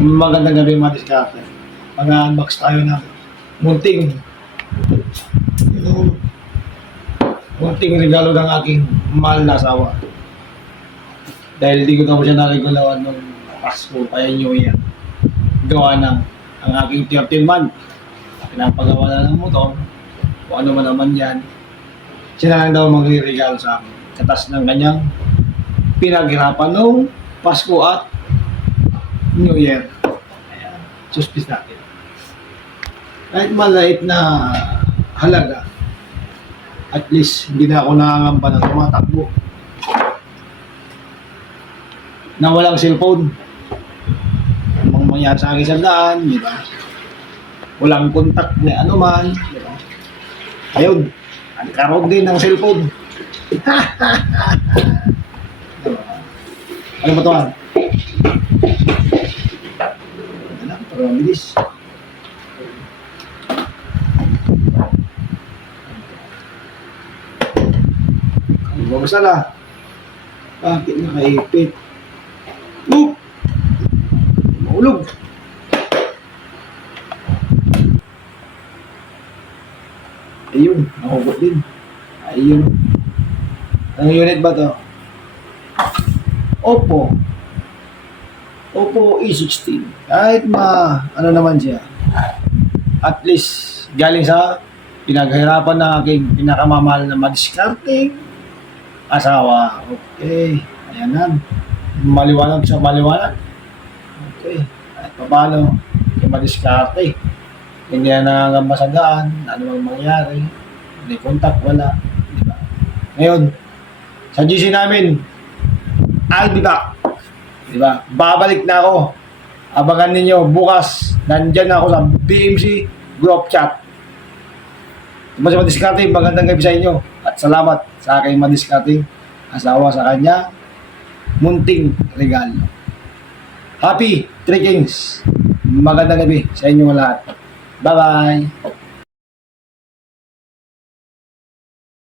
Magandang gabi mga diskarte. Mag-unbox tayo ng munting munting regalo ng aking mahal na asawa. Dahil di ko na po siya naregulawan nung Pasko kaya New Year. Gawa ng ang aking 13 month. Pinapagawa na ng motor. Kung ano man naman yan. Siya na lang daw magre-regalo sa akin. Katas ng kanyang pinaghirapan nung Pasko at New Year. Ayan, suspis natin. Kahit maliit na halaga, at least hindi na ako nakangamba ng tumatakbo. Na walang cellphone. Anong mangyari sa akin sa daan, di ba? Walang contact ni ano man, di ba? Ayun, nagkaroon din ng cellphone. Ano ba ito? Pero mabilis. Bawas na. Bakit nakaipit? Look! Maulog. Ayun, nakugot din. Ayun. Anong unit ba to? Oppo E16. Kahit ano naman siya. At least, galing sa pinaghirapan ng aking pinakamamahal na madiskarting asawa. Okay. Ayan na. Maliwanag siya, maliwanag. Okay. At paano, yung madiskarte. Hindi na nangangamba sa daan. Ano mang mangyari. Hindi contact, wala. Diba? Ngayon, sa GC namin, I'll be back. Diba? Babalik na ako. Abangan ninyo bukas. Nandyan ako sa BMC group chat. Diba sa madiskarte, magandang gabi sa inyo. At salamat sa aking madiskarte asawa sa kanya munting regalo. Happy Three Kings. Magandang gabi sa inyo lahat. Bye-bye.